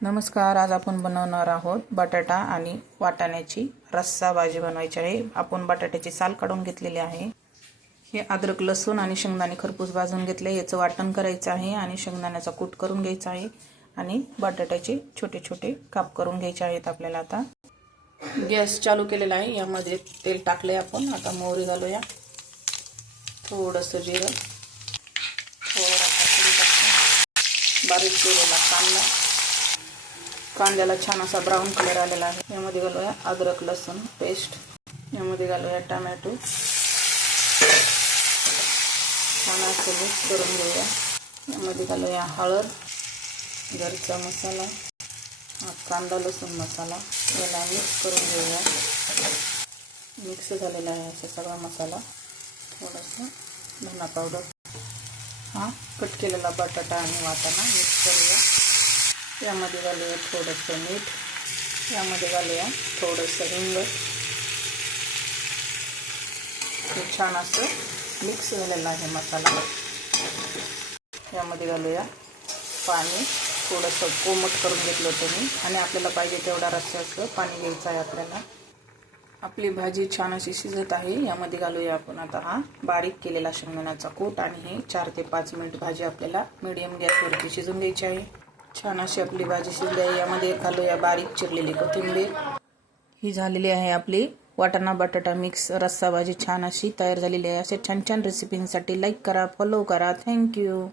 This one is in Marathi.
नमस्कार, आज आपण बनवणार आहोत बटाटा आणि वाटाण्याची रस्सा भाजी बनवायची आहे। आपण बटाट्याची साल काढून घेतलेली आहे। हे अद्रक लसूण आणि शेंगदाणे खरपूस भाजून घेतले, याचं वाटण करायचं आहे आणि शेंगदाण्याचा कूट करून घ्यायचा आहे आणि बटाट्याचे छोटे छोटे काप करून घ्यायचे आहेत। आपल्याला आता गॅस चालू केलेला आहे, यामध्ये तेल टाकले आपण। आता मोहरी घालूया, थोडंसं जिरं, थोडा बारीक केलेला कांदा, कांद्याला छान असा ब्राऊन कलर आलेला आहे। यामध्ये घालूया अद्रक लसूण पेस्ट, यामध्ये घालूया टोमॅटो, छान असं मिक्स करून घेऊया। यामध्ये घालूया हळद, घरचा मसाला, कांदा लसूण मसाला, याला मिक्स करून घेऊया। मिक्स झालेला आहे असा सगळा मसाला। थोडासा धना पावडर, कट केलेला बटाटा आणि वाटाणा मिक्स करूया। यामध्ये घालूया थोडंसं मीठ, यामध्ये घालूया थोडंसं हिंग। हे छान असं मिक्स झालेला आहे मसाला। यामध्ये घालूया पाणी, थोडंसं कोमट करून घेतलं होतं मी आणि आपल्याला पाहिजे तेवढा रस्स्याचं पाणी घ्यायचं आहे आपल्याला। आपली भाजी छान अशी शिजत आहे। यामध्ये घालूया आपण आता हा बारीक केलेला शेंगदाण्याचा कूट आणि हे 4 ते 5 मिनिट भाजी आपल्याला मीडियम गॅसवरती शिजून घ्यायची आहे। छान अशी आपली भाजी शिजली आहे। यामध्ये घालूया बारीक चिरलेली कोथिंबीर। ही झालेली आहे आपली वाटाणा बटाटा मिक्स रस्सा भाजी, छान अशी तयार झालेली आहे। असे छान छान रेसिपींसाठी लाईक करा, फॉलो करा। थँक्यू।